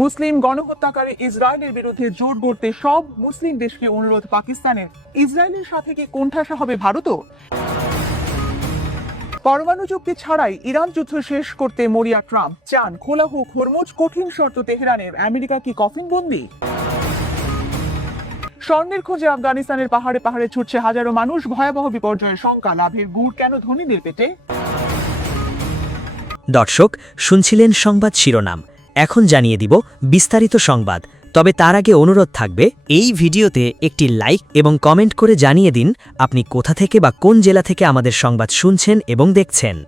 মুসলিম গণহত্যাকারী ইসরায়েলের বিরুদ্ধে জোট গড়তে সব মুসলিম দেশকে অনুরোধ পাকিস্তানের। ইসরায়েলের সাথে কি কোণঠাসা হবে ভারতও? পরমাণু চুক্তি ছাড়াই ইরান যুদ্ধ শেষ করতে মরিয়া ট্রাম্প, চান খোলা হোক হরমুজ, কঠিন শর্ত তেহরানের। আমেরিকা কি কফিনবন্দি? স্বর্ণের খোঁজে আফগানিস্তানের পাহাড়ে পাহাড়ে ছুটছে হাজারো মানুষ, ভয়াবহ বিপর্যয়ের শঙ্কা। লাভের গুড় কেন ধনীদের পেটে? দর্শক, শুনছিলেন সংবাদ শিরোনাম। এখন জানিয়ে দিব বিস্তারিত সংবাদ। তবে তার আগে অনুরোধ থাকবে, এই ভিডিওতে একটি লাইক এবং কমেন্ট করে জানিয়ে দিন আপনি কোথা থেকে বা কোন জেলা থেকে আমাদের সংবাদ শুনছেন এবং দেখছেন।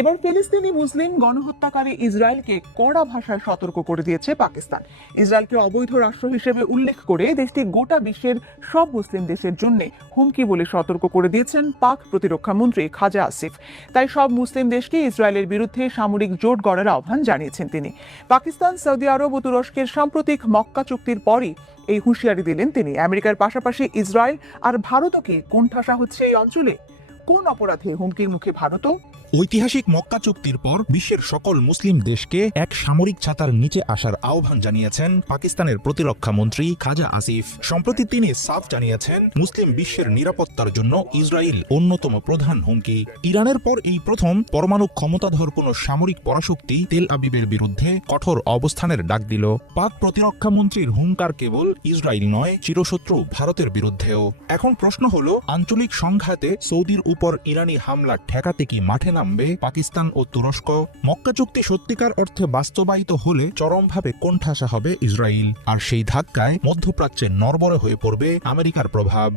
এবার ফিলিস্তিনি মুসলিম গণহত্যাকারী ইসরায়েলকে কড়া ভাষায় সতর্ক করে দিয়েছে পাকিস্তান। ইসরায়েলকে অবৈধ রাষ্ট্র হিসেবে উল্লেখ করে দেশটি গোটা বিশ্বের সব মুসলিম দেশের জন্য হুমকি বলে সতর্ক করে দিয়েছেন পাক প্রতিরক্ষা মন্ত্রী খাজা আসিফ। তাই সব মুসলিম দেশকে ইসরায়েলের বিরুদ্ধে সামরিক জোট গড়ার আহ্বান জানিয়েছেন তিনি। পাকিস্তান, সৌদি আরব ও তুরস্কের সাম্প্রতিক মক্কা চুক্তির পরই এই হুঁশিয়ারি দিলেন তিনি। আমেরিকার পাশাপাশি ইসরায়েল আর ভারতও কি কোণঠাসা হচ্ছে এই অঞ্চলে? কোন অপরাধে হুমকির মুখে ভারতও? ঐতিহাসিক মক্কা চুক্তির পর বিশ্বের সকল মুসলিম দেশকে এক সামরিক ছাতার নিচে আসার আহ্বান জানিয়েছেন পাকিস্তানের প্রতিরক্ষা মন্ত্রী খাজা আসিফ। সম্প্রতি তিনি সাফ জানিয়েছেন, মুসলিম বিশ্বের নিরাপত্তার জন্য ইসরায়েল অন্যতম প্রধান হুমকি। ইরানের পর এই প্রথম পরমাণু ক্ষমতাধর কোন সামরিক পরাশক্তি তেল আবিবের বিরুদ্ধে কঠোর অবস্থানের ডাক দিল। পাক প্রতিরক্ষা মন্ত্রীর হুঙ্কার কেবল ইসরায়েল নয়, চিরশত্রু ভারতের বিরুদ্ধেও। এখন প্রশ্ন হল, আঞ্চলিক সংঘাতে সৌদির উপর ইরানি হামলা ঠেকাতে কি মাঠে নামবে পাকিস্তান ও তুরস্ক? মক্কা চুক্তি সত্যিকার অর্থে বাস্তবায়িত হলে চরমভাবে কোণঠাসা হবে ইসরায়েল, আর সেই ধাক্কায় মধ্যপ্রাচ্যে নড়বড়ে হয়ে পড়বে আমেরিকার প্রভাব।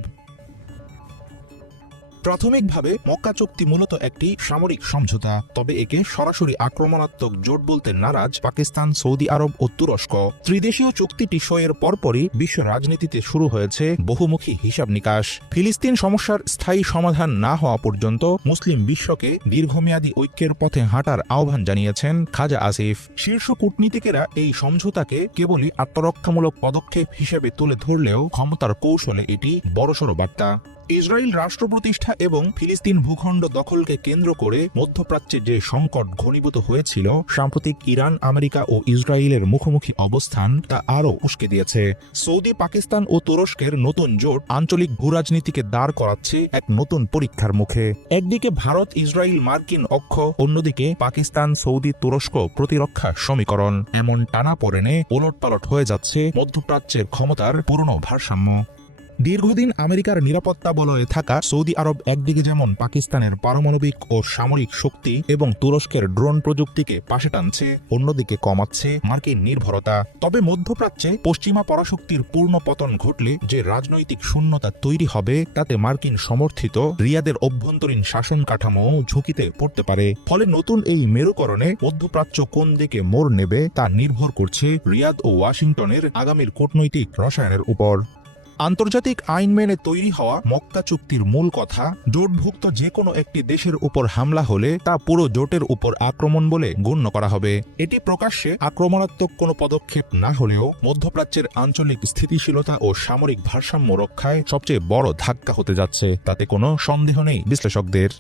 প্রাথমিকভাবে মক্কা চুক্তি মূলত একটি সামরিক সমঝোতা, তবে একে সরাসরি আক্রমণাত্মক জোট বলতে নারাজ পাকিস্তান, সৌদি আরব ও তুরস্ক। ত্রিদেশীয় চুক্তিটি সইয়ের পরপরই বিশ্ব রাজনীতিতে শুরু হয়েছে বহুমুখী হিসাব নিকাশ। ফিলিস্তিন সমস্যার স্থায়ী সমাধান না হওয়া পর্যন্ত মুসলিম বিশ্বকে দীর্ঘমেয়াদী ঐক্যের পথে হাঁটার আহ্বান জানিয়েছেন খাজা আসিফ। শীর্ষ কূটনীতিকেরা এই সমঝোতাকে কেবলই আত্মরক্ষামূলক পদক্ষেপ হিসেবে তুলে ধরলেও ক্ষমতার কৌশলে এটি বড়সড় বার্তা। ইসরায়েল রাষ্ট্র প্রতিষ্ঠা এবং ফিলিস্তিন ভূখণ্ড দখলকে কেন্দ্র করে মধ্যপ্রাচ্যে যে সংকট ঘনীভূত হয়েছিল, সাম্প্রতিক ইরান, আমেরিকা ও ইসরায়েলের মুখোমুখি অবস্থান তা আরও উস্কে দিয়েছে। সৌদি, পাকিস্তান ও তুরস্কের নতুন জোট আঞ্চলিক ভূরাজনীতিকে দাঁড় করাচ্ছে এক নতুন পরীক্ষার মুখে। একদিকে ভারত, ইসরায়েল, মার্কিন অক্ষ, অন্যদিকে পাকিস্তান, সৌদি, তুরস্ক প্রতিরক্ষা সমীকরণ। এমন টানাপোড়েনে ওলটপালট হয়ে যাচ্ছে মধ্যপ্রাচ্যের ক্ষমতার পুরনো ভারসাম্য। দীর্ঘদিন আমেরিকার নিরাপত্তা বলয়ে থাকা সৌদি আরব একদিকে যেমন পাকিস্তানের পারমাণবিক ও সামরিক শক্তি এবং তুরস্কের ড্রোন প্রযুক্তিকে পাশে টানছে, অন্যদিকে কমাচ্ছে মার্কিন নির্ভরতা। তবে মধ্যপ্রাচ্যে পশ্চিমা পরাশক্তির পূর্ণ পতন ঘটলে যে রাজনৈতিক শূন্যতা তৈরি হবে, তাতে মার্কিন সমর্থিত রিয়াদের অভ্যন্তরীণ শাসন কাঠামো ঝুঁকিতে পড়তে পারে। ফলে নতুন এই মেরুকরণে মধ্যপ্রাচ্য কোন দিকে মোড় নেবে তা নির্ভর করছে রিয়াদ ও ওয়াশিংটনের আগামীর কূটনৈতিক রসায়নের উপর। আন্তর্জাতিক আইন মেনে তৈরি হওয়া মক্কা চুক্তির মূল কথা, জোটভুক্ত যে কোনো একটি দেশের উপর হামলা হলে তা পুরো জোটের উপর আক্রমণ বলে গণ্য করা হবে। এটি প্রকাশ্যে আক্রমণাত্মক কোনো পদক্ষেপ না হলেও মধ্যপ্রাচ্যের আঞ্চলিক স্থিতিশীলতা ও সামরিক ভারসাম্য রক্ষায় সবচেয়ে বড় ধাক্কা হতে যাচ্ছে, তাতে কোনো সন্দেহ নেই বিশ্লেষকদের।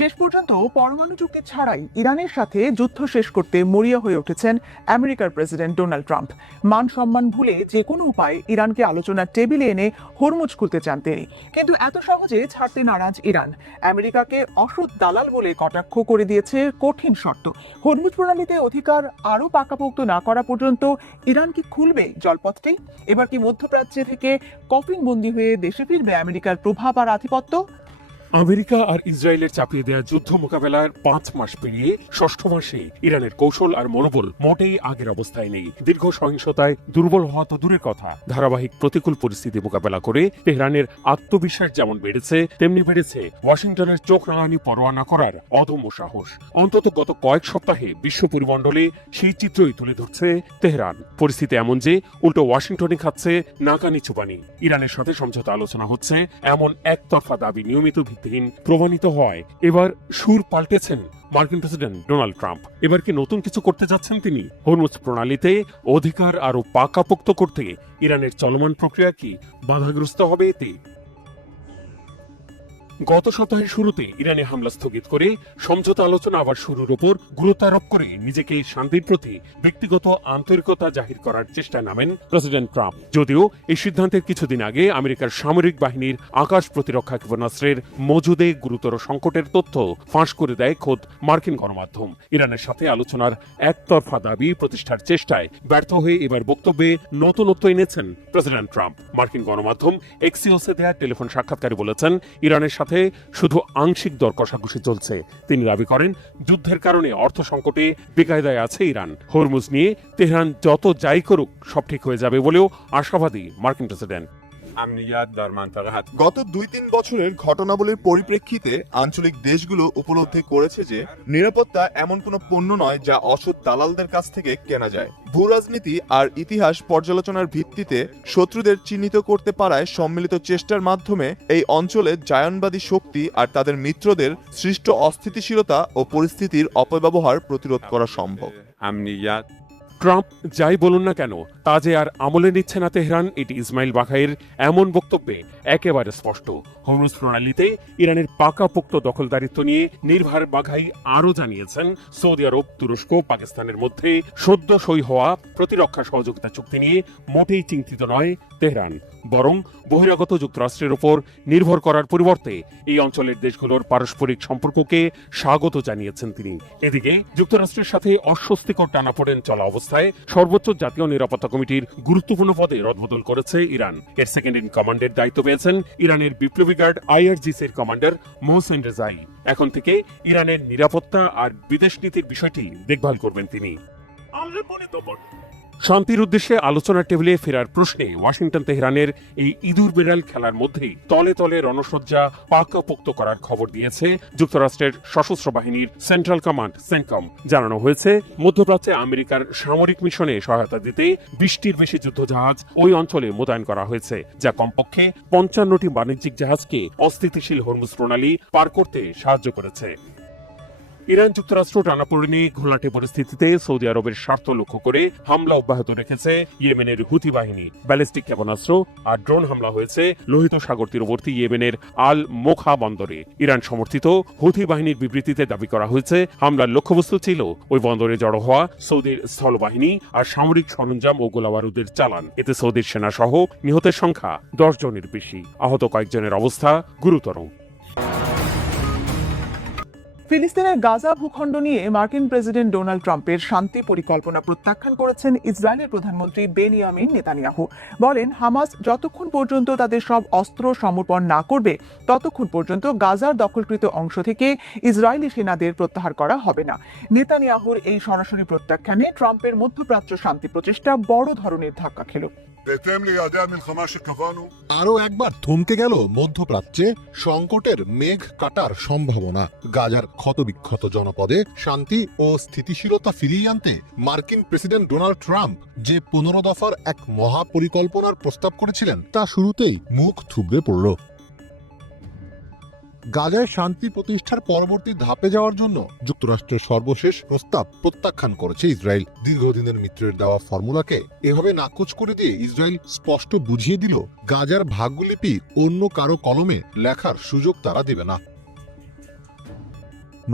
শেষ পর্যন্ত পরমাণু চুক্তি ছাড়াই ইরানের সাথে যুদ্ধ শেষ করতে মরিয়া হয়ে উঠেছেন আমেরিকার প্রেসিডেন্ট ডোনাল্ড ট্রাম্প। মান সম্মান ভুলে যে কোনো উপায়ে ইরানকে আলোচনার টেবিলে এনে হরমুজ খুলতে চান তিনি, কিন্তু এত সহজে ছাড়তে নারাজ ইরান। আমেরিকাকে অসৎ দালাল বলে কটাক্ষ করে দিয়েছে কঠিন শর্ত। হরমুজ প্রণালীতে অধিকার আরও পাকাপোক্ত না করা পর্যন্ত ইরান কি খুলবে জলপথটি? এবার কি মধ্যপ্রাচ্যে থেকে কফিনবন্দি হয়ে দেশে ফিরবে আমেরিকার প্রভাব আর আধিপত্য? আমেরিকা আর ইসরায়েলের চাপিয়ে দেওয়া যুদ্ধ মোকাবেলার 5 মাস পেরিয়ে 6ষ্ঠ মাসে ইরানের কৌশল আর মনোবল মোটেই আগের অবস্থায় নেই। দীর্ঘ সহিংসতায় দুর্বল হওয়া তো দূরের কথা, ধারাবাহিক প্রতিকূল পরিস্থিতি মোকাবেলা করে তেহরানের আত্মবিশ্বাস যেমন বেড়েছে, তেমনি বেড়েছে ওয়াশিংটনের চোখ রাঙানি পরোয়া না করার অদম্য সাহস। অন্তত গত কয়েক সপ্তাহে বিশ্ব পরিমণ্ডলে সেই চিত্রই তুলে ধরছে তেহরান। পরিস্থিতি এমন যে উল্টো ওয়াশিংটনে খাচ্ছে নাকানি চুবানি। ইরানের সাথে সমঝোতা আলোচনা হচ্ছে এমন একতরফা দাবি নিয়মিত ভিত্তিহীন প্রমাণিত হয়। এবার সুর পাল্টেছেন মার্কিন প্রেসিডেন্ট ডোনাল্ড ট্রাম্প। এবার কি নতুন কিছু করতে যাচ্ছেন তিনি? হরমুজ প্রণালীতে অধিকার আরো পাকাপোক্ত করতে ইরানের চলমান প্রক্রিয়া কি বাধাগ্রস্ত হবে এতে? গত সপ্তাহের শুরুতে ইরানে হামলা স্থগিত করে সমঝোতা আলোচনা আবার শুরুর উপর গুরুত্ব আরোপ করে নিজেকে শান্তির প্রতি ব্যক্তিগত আন্তরিকতা জাহির করার চেষ্টায় নামেন প্রেসিডেন্ট ট্রাম্প। যদিও এই সিদ্ধান্তের কিছুদিন আগে আমেরিকার সামরিক বাহিনীর আকাশ প্রতিরক্ষা ক্ষেপণাস্ত্রের মজুদে গুরুতর সংকটের তথ্য ফাঁস করে দেয় খোদ মার্কিন গণমাধ্যম। ইরানের সাথে আলোচনার একতরফা দাবি প্রতিষ্ঠার চেষ্টায় ব্যর্থ হয়ে এবার বক্তব্যে নতুনত্ব এনেছেন প্রেসিডেন্ট ট্রাম্প। মার্কিন গণমাধ্যম এক্সিওসে দেয়া টেলিফোন সাক্ষাৎকারে বলেছেন, ইরানের সাথে শুধু আংশিক দর কষাকষি চলছে। তিনি দাবি করেন, যুদ্ধের কারণে অর্থ সংকটে বেকায়দায় আছে ইরান। হরমুজ নিয়ে তেহরান যত যাই করুক সব ঠিক হয়ে যাবে বলেও আশাবাদী মার্কিন প্রেসিডেন্ট। গত 2-3 বছরের ঘটনাবলীর পরিপ্রেক্ষিতে আঞ্চলিক দেশগুলো উপলব্ধি করেছে যে নিরাপত্তা এমন কোনো পণ্য নয় যা অসৎ দালালদের কাছ থেকে কেনা যায়। ভূরাজনীতি আর ইতিহাস পর্যালোচনার ভিত্তিতে শত্রুদের চিহ্নিত করতে পারায় সম্মিলিত চেষ্টার মাধ্যমে এই অঞ্চলে জায়নবাদী শক্তি আর তাদের মিত্রদের সৃষ্ট অস্থিতিশীলতা ও পরিস্থিতির অপব্যবহার প্রতিরোধ করা সম্ভব। ট্রাম্প যাই বলুন না কেন, তা যে আর আমলে নিচ্ছে না তেহরান, এটি ইসমাইল বাঘাইয়ের এমন বক্তব্যে একেবারে স্পষ্ট। হরমুজ প্রণালীতে ইরানের পাকাপোক্ত দখলদারিত্ব নিয়ে নির্ভর বাঘাই আরও জানিয়েছেন, সৌদি আরব, তুরস্ক, পাকিস্তানের মধ্যে সদ্য সই হওয়া প্রতিরক্ষা সহযোগিতা চুক্তি নিয়ে মোটেই চিন্তিত নয় তেহরান, বরং বহিরাগত যুক্তরাষ্ট্রের উপর নির্ভর করার পরিবর্তে এই অঞ্চলের দেশগুলোর পারস্পরিক সম্পর্ককে স্বাগত জানিয়েছেন তিনি। এদিকে যুক্তরাষ্ট্রের সাথে অস্বস্তিকর টানাপোড়েন চলা অবস্থায় সর্বোচ্চ জাতীয় নিরাপত্তা কমিটির গুরুত্বপূর্ণ পদে রদবদল করেছে ইরান। এর সেকেন্ড ইন কমান্ডের দায়িত্ব পেয়েছেন ইরানের বিপ্লবী গার্ড আইআরজিসির কমান্ডার মোহসেন রেজাই। এখন থেকে ইরানের নিরাপত্তা আর বিদেশ নীতির বিষয়টি দেখভাল করবেন তিনি। শান্তির উদ্দেশ্যে আলোচনার টেবিলে ফেরার প্রশ্নে ওয়াশিংটন তেহরানের এই ইঁদুর বেড়াল খেলার মধ্যেই তলে তলে রণসজ্জা পাকাপোক্ত করার খবর দিয়েছে যুক্তরাষ্ট্রের সশস্ত্র বাহিনীর সেন্ট্রাল কমান্ড সেন্টকম। জানানো হয়েছে, মধ্যপ্রাচ্যে আমেরিকার সামরিক মিশনে সহায়তা দিতে 20টির বেশি যুদ্ধজাহাজ ওই অঞ্চলে মোতায়েন করা হয়েছে, যা কমপক্ষে 55টি বাণিজ্যিক জাহাজকে অস্থিতিশীল হরমুজ প্রণালী পার করতে সাহায্য করেছে। ইরান যুক্তরাষ্ট্র টানাপোড়েনে ঘোলাটে পরিস্থিতিতে সৌদি আরবের স্বার্থ লক্ষ্য করে হামলা অব্যাহত রেখেছে ইয়েমেনের হুথি বাহিনী। ব্যালিস্টিক ক্ষেপণাস্ত্র আর ড্রোন হামলা হয়েছে লোহিত সাগর তীরবর্তী ইয়েমেনের আল মোখা বন্দরে। ইরান সমর্থিত হুথি বাহিনীর বিবৃতিতে দাবি করা হয়েছে, হামলার লক্ষ্যবস্তু ছিল ওই বন্দরে জড়ো হওয়া সৌদির স্থলবাহিনী আর সামরিক সরঞ্জাম ও গোলাবারুদের চালান। এতে সৌদির সেনা সহ নিহতের সংখ্যা 10 জনের বেশি, আহত কয়েকজনের অবস্থা গুরুতর। ফিলিস্তিনের গাজা ভূখণ্ড নিয়ে মার্কিন প্রেসিডেন্ট ডোনাল্ড ট্রাম্পের শান্তি পরিকল্পনা প্রত্যাখ্যান করেছেন ইসরায়েলের প্রধানমন্ত্রী বেনিয়ামিন নেতানিয়াহু। বলেন, হামাস যতক্ষণ পর্যন্ত তাদের সব অস্ত্র সমর্পণ না করবে ততক্ষণ পর্যন্ত গাজার দখলকৃত অংশ থেকে ইসরায়েলি সেনাদের প্রত্যাহার করা হবে না। নেতানিয়াহুর এই সরাসরি প্রত্যাখ্যানে ট্রাম্পের মধ্যপ্রাচ্য শান্তি প্রচেষ্টা বড় ধরনের ধাক্কা খেল। আরও একবার থমকে গেল মধ্যপ্রাচ্যে সংকটের মেঘ কাটার সম্ভাবনা। গাজার ক্ষতবিক্ষত জনপদে শান্তি ও স্থিতিশীলতা ফিরিয়ে আনতে মার্কিন প্রেসিডেন্ট ডোনাল্ড ট্রাম্প যে 15 দফার এক মহাপরিকল্পনার প্রস্তাব করেছিলেন তা শুরুতেই মুখ থুবড়ে পড়ল। গাজায় শান্তি প্রতিষ্ঠার পরবর্তী ধাপে যাওয়ার জন্য যুক্তরাষ্ট্রের সর্বশেষ প্রস্তাব প্রত্যাখ্যান করেছে ইসরায়েল। দীর্ঘদিনের মিত্রের দেওয়া ফর্মুলাকে এভাবে নাকচ করে দিয়ে ইসরায়েল স্পষ্ট বুঝিয়ে দিল, গাজার ভাগ্যলিপি অন্য কারো কলমে লেখার সুযোগ তারা দেবে না।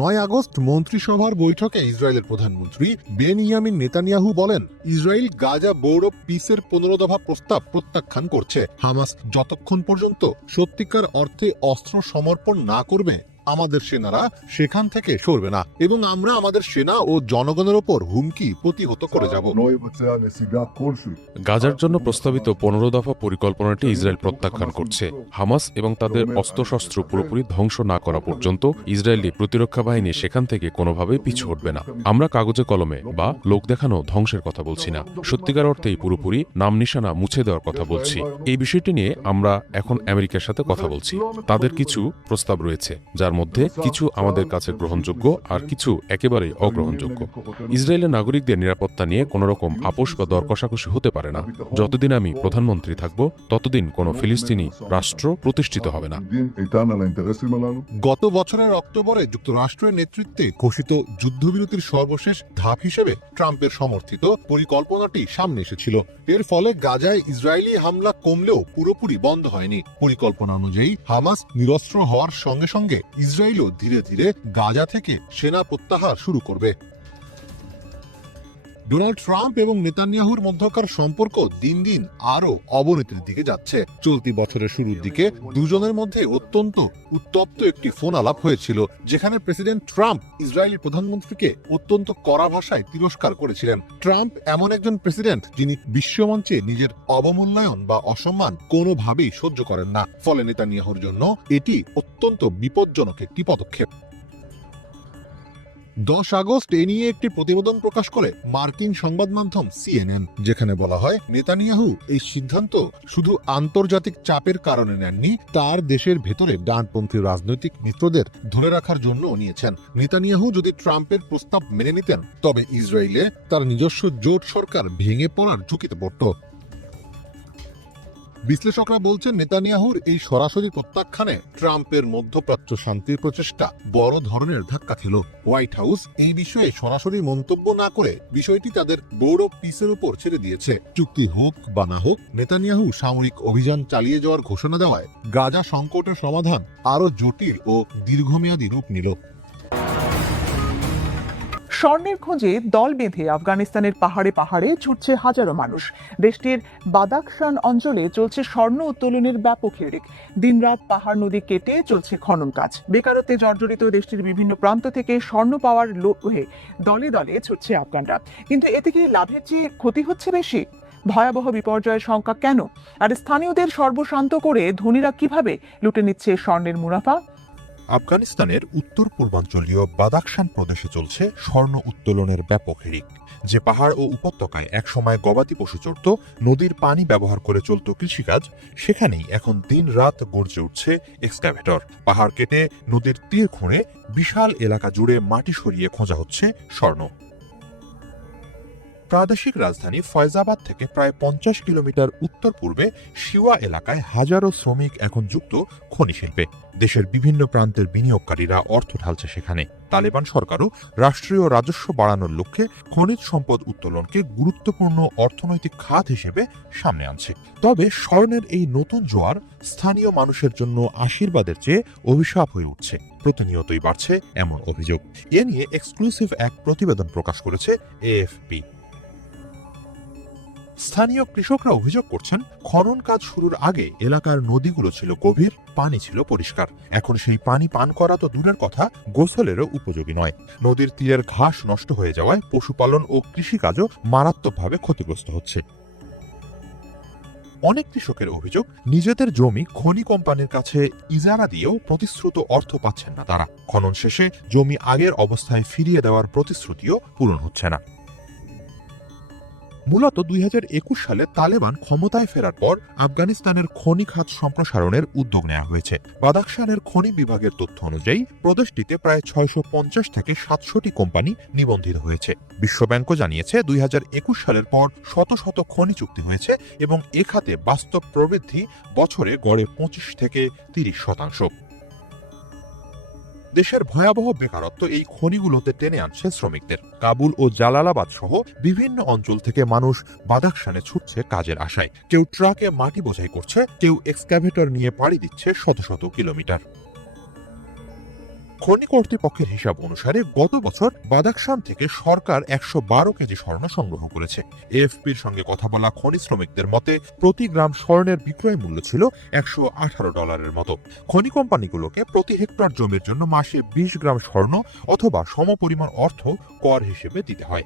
9 আগস্ট মন্ত্রিসভার বৈঠকে ইসরায়েলের প্রধানমন্ত্রী বেনিয়ামিন নেতানিয়াহু বলেন, ইসরায়েল গাজা বোর্ড অব পিসের 15 দফা প্রস্তাব প্রত্যাখ্যান করছে। হামাস যতক্ষণ পর্যন্ত সত্যিকার অর্থে অস্ত্র সমর্পণ না করবে, আমাদের সেনারা সেখান থেকে সরবে না এবং আমরা আমাদের সেনা ও জনগণের ওপর হুমকি প্রতিহত করে যাব। গাজার জন্য প্রস্তাবিত 15 দফা পরিকল্পনাটি ইসরায়েল প্রত্যাখ্যান করছে। হামাস এবং তাদের অস্ত্রশস্ত্র পুরোপুরি ধ্বংস না করা পর্যন্ত ইসরায়েলি প্রতিরক্ষা বাহিনী সেখান থেকে কোনোভাবেই পিছু হটবে না। আমরা কাগজে কলমে বা লোক দেখানো ধ্বংসের কথা বলছি না, সত্যিকার অর্থেই পুরোপুরি নাম নিশানা মুছে দেওয়ার কথা বলছি। এই বিষয়টি নিয়ে আমরা এখন আমেরিকার সাথে কথা বলছি। তাদের কিছু প্রস্তাব রয়েছে যার তার মধ্যে কিছু আমাদের কাছে গ্রহণযোগ্য আর কিছু একেবারেই অগ্রহণযোগ্য। ইসরায়েলের নাগরিকদের নিরাপত্তা নিয়ে কোনো রকম আপোষ বা দর কষাকষি হতে পারে না। যতদিন আমি প্রধানমন্ত্রী থাকব ততদিন কোনো ফিলিস্তিনি রাষ্ট্র প্রতিষ্ঠিত হবে না। গত বছরের অক্টোবরে যুক্তরাষ্ট্রের নেতৃত্বে ঘোষিত যুদ্ধবিরতির সর্বশেষ ধাপ হিসেবে ট্রাম্পের সমর্থিত পরিকল্পনাটি সামনে এসেছিল। এর ফলে গাজায় ইসরায়েলি হামলা কমলেও পুরোপুরি বন্ধ হয়নি। পরিকল্পনা অনুযায়ী হামাস নিরস্ত্র হওয়ার সঙ্গে সঙ্গে ইসরায়েলও ধীরে ধীরে গাজা থেকে সেনা প্রত্যাহার শুরু করবে। ডোনাল্ড ট্রাম্প এবং নেতানিয়াহুর মধ্যকার সম্পর্ক দিন দিন আরও অবনতির দিকে যাচ্ছে। চলতি বছরের শুরুর দিকে দুজনের মধ্যে অত্যন্ত উত্তপ্ত একটি ফোন আলাপ হয়েছিল, যেখানে প্রেসিডেন্ট ট্রাম্প ইসরায়েলি প্রধানমন্ত্রীকে অত্যন্ত কড়া ভাষায় তিরস্কার করেছিলেন। ট্রাম্প এমন একজন প্রেসিডেন্ট যিনি বিশ্বমঞ্চে নিজের অবমূল্যায়ন বা অসম্মান কোনোভাবেই সহ্য করেন না। ফলে নেতানিয়াহুর জন্য এটি অত্যন্ত বিপজ্জনক একটি পদক্ষেপ। 10 আগস্ট এ নিয়ে একটি প্রতিবেদন প্রকাশ করে মার্কিন সংবাদ মাধ্যম CNN, যেখানে বলা হয় নেতানিয়াহু এই সিদ্ধান্ত শুধু আন্তর্জাতিক চাপের কারণে নেননি, তার দেশের ভেতরে ডানপন্থী রাজনৈতিক মিত্রদের ধরে রাখার জন্য নিয়েছেন। নেতানিয়াহু যদি ট্রাম্পের প্রস্তাব মেনে নিতেন তবে ইসরায়েলে তার নিজস্ব জোট সরকার ভেঙে পড়ার ঝুঁকিতে পড়ত। বিশ্লেষকরা বলছেন নেতানিয়াহুর এই সরাসরি প্রত্যাখ্যানে ট্রাম্পের মধ্যপ্রাচ্য শান্তির প্রচেষ্টা বড় ধরনের ধাক্কা খেল। হোয়াইট হাউস এই বিষয়ে সরাসরি মন্তব্য না করে বিষয়টি তাদের বোর্ড অফ পিসের উপর ছেড়ে দিয়েছে। চুক্তি হোক বা না হোক, নেতানিয়াহু সামরিক অভিযান চালিয়ে যাওয়ার ঘোষণা দেওয়ায় গাজা সংকটের সমাধান আরও জটিল ও দীর্ঘমেয়াদী রূপ নিল। স্বর্ণের খোঁজে দল বেঁধে আফগানিস্তানের পাহাড়ে পাহাড়ে ছুটছে হাজারো মানুষ। দেশটির বাদাখশান অঞ্চলে চলছে স্বর্ণ উত্তোলনের ব্যাপক হিড়িক। দিনরাত পাহাড় নদী কেটে চলছে খনন কাজ। বেকারত্বে জর্জরিত দেশটির বিভিন্ন প্রান্ত থেকে স্বর্ণ পাওয়ার লোভে দলে দলে ছুটছে আফগানরা। কিন্তু এতে কি লাভের চেয়ে ক্ষতি হচ্ছে বেশি? ভয়াবহ বিপর্যয়ের সংখ্যা কেন? আর স্থানীয়দের সর্বশান্ত করে ধনীরা কিভাবে লুটে নিচ্ছে স্বর্ণের মুনাফা? আফগানিস্তানের উত্তর পূর্বাঞ্চলীয় বাদাখশান প্রদেশে চলছে স্বর্ণ উত্তোলনের ব্যাপক হিড়িক। যে পাহাড় ও উপত্যকায় একসময় গবাদি পশু চড়ত, নদীর পানি ব্যবহার করে চলত কৃষিকাজ, সেখানেই এখন দিন রাত গর্জে উঠছে এক্সক্যাভেটর। পাহাড় কেটে নদীর তীর খুঁড়ে বিশাল এলাকা জুড়ে মাটি সরিয়ে খোঁজা হচ্ছে স্বর্ণ। প্রাদেশিক রাজধানী ফয়জাবাদ থেকে প্রায় 50 কিলোমিটার উত্তর পূর্বে শিওয়া এলাকায় হাজারো শ্রমিক এখন যুক্ত খনি শিল্পে। দেশের বিভিন্ন প্রান্তের বিনিয়োগকারীরা অর্থ ঢালছে সেখানে। তালেবান সরকারও রাষ্ট্রীয় রাজস্ব বাড়ানোর লক্ষ্যে খনিজ সম্পদ উত্তোলনকে গুরুত্বপূর্ণ অর্থনৈতিক খাত হিসেবে সামনে আনছে। তবে স্বর্ণের এই নতুন জোয়ার স্থানীয় মানুষের জন্য আশীর্বাদের চেয়ে অভিশাপ হয়ে উঠছে। প্রতিনিয়তই বাড়ছে এমন অভিযোগ। এ নিয়ে এক্সক্লুসিভ এক প্রতিবেদন প্রকাশ করেছে AFP। স্থানীয় কৃষকরা অভিযোগ করছেন, খনন কাজ শুরুর আগে এলাকার নদীগুলো ছিল গভীর, পানি ছিল পরিষ্কার। এখন সেই পানি পান করা তো দূরের কথা, গোসলেরও উপযোগী নয়। নদীর তীরের ঘাস নষ্ট হয়ে যাওয়ায় পশুপালন ও কৃষিকাজও মারাত্মকভাবে ক্ষতিগ্রস্ত হচ্ছে। অনেক কৃষকের অভিযোগ, নিজেদের জমি খনি কোম্পানির কাছে ইজারা দিয়েও প্রতিশ্রুত অর্থ পাচ্ছেন না তারা। খনন শেষে জমি আগের অবস্থায় ফিরিয়ে দেওয়ার প্রতিশ্রুতিও পূরণ হচ্ছে না। মূলত 2021 সালে তালেবান ক্ষমতায় ফেরার পর আফগানিস্তানের খনি খাত সম্প্রসারণের উদ্যোগ নেওয়া হয়েছে। বাদাখশানের খনি বিভাগের তথ্য অনুযায়ী প্রদেশটিতে প্রায় 650 থেকে 700টি কোম্পানি নিবন্ধিত হয়েছে। বিশ্বব্যাংকও জানিয়েছে 2021 সালের পর শত শত খনি চুক্তি হয়েছে এবং এ খাতে বাস্তব প্রবৃদ্ধি বছরে গড়ে 25 থেকে 30%। দেশের ভয়াবহ বেকারত্ব এই খনিগুলোতে টেনে আনছে শ্রমিকদের। কাবুল ও জালালাবাদ সহ বিভিন্ন অঞ্চল থেকে মানুষ বাদাখশানে ছুটছে কাজের আশায়। কেউ ট্রাকে মাটি বোঝাই করছে, কেউ এক্সক্যাভেটর নিয়ে পাড়ি দিচ্ছে শত শত কিলোমিটার। খনি কর্তৃপক্ষের হিসাব অনুসারে গত বছর বাদাখশান থেকে সরকার 112 কেজি স্বর্ণ সংগ্রহ করেছে। AFPর সঙ্গে কথা বলা খনি শ্রমিকদের মতে প্রতি গ্রাম স্বর্ণের বিক্রয় মূল্য ছিল $118 মতো। খনি কোম্পানিগুলোকে প্রতি হেক্টর জমির জন্য মাসে 20 গ্রাম স্বর্ণ অথবা সমপরিমাণ অর্থ কর হিসেবে দিতে হয়।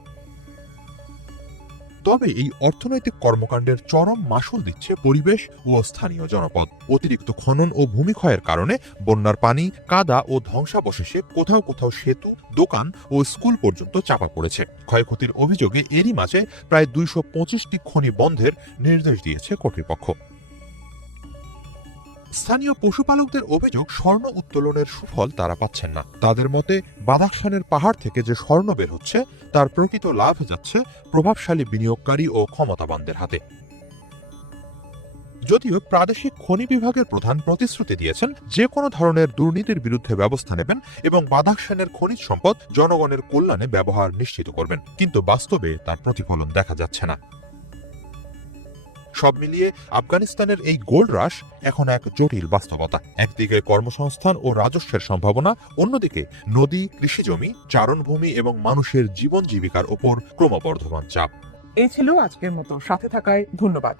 তবে এই অর্থনৈতিক কর্মকাণ্ডের চরম মাশুল দিচ্ছে পরিবেশ ও স্থানীয় জনপদ। অতিরিক্ত খনন ও ভূমিক্ষয়ের কারণে বন্যার পানি, কাদা ও ধ্বংসাবশেষে কোথাও কোথাও সেতু, দোকান ও স্কুল পর্যন্ত চাপা পড়েছে। ক্ষয়ক্ষতির অভিযোগে এরই মাঝে প্রায় 225টি খনি বন্ধের নির্দেশ দিয়েছে কর্তৃপক্ষ। স্থানীয় পশুপালকদের অভিযোগ স্বর্ণ উত্তোলনের সুফল তারা পাচ্ছেন না। তাদের মতে বাদাখশানের পাহাড় থেকে যে স্বর্ণ বের হচ্ছে তার প্রকৃত লাভ যাচ্ছে প্রভাবশালী বিনিয়োগকারী ও ক্ষমতাবানদের হাতে। যদিও প্রাদেশিক খনি বিভাগের প্রধান প্রতিশ্রুতি দিয়েছেন যে কোনো ধরনের দুর্নীতির বিরুদ্ধে ব্যবস্থা নেবেন এবং বাদাখশানের খনিজ সম্পদ জনগণের কল্যাণে ব্যবহার নিশ্চিত করবেন, কিন্তু বাস্তবে তার প্রতিফলন দেখা যাচ্ছে না। সব মিলিয়ে আফগানিস্তানের এই গোল্ড রাশ এখন এক জটিল বাস্তবতা। একদিকে কর্মসংস্থান ও রাজস্বের সম্ভাবনা, অন্যদিকে নদী, কৃষিজমি, চারণভূমি এবং মানুষের জীবন জীবিকার ওপর ক্রমবর্ধমান চাপ। এই ছিল আজকের মতো, সাথে থাকায় ধন্যবাদ।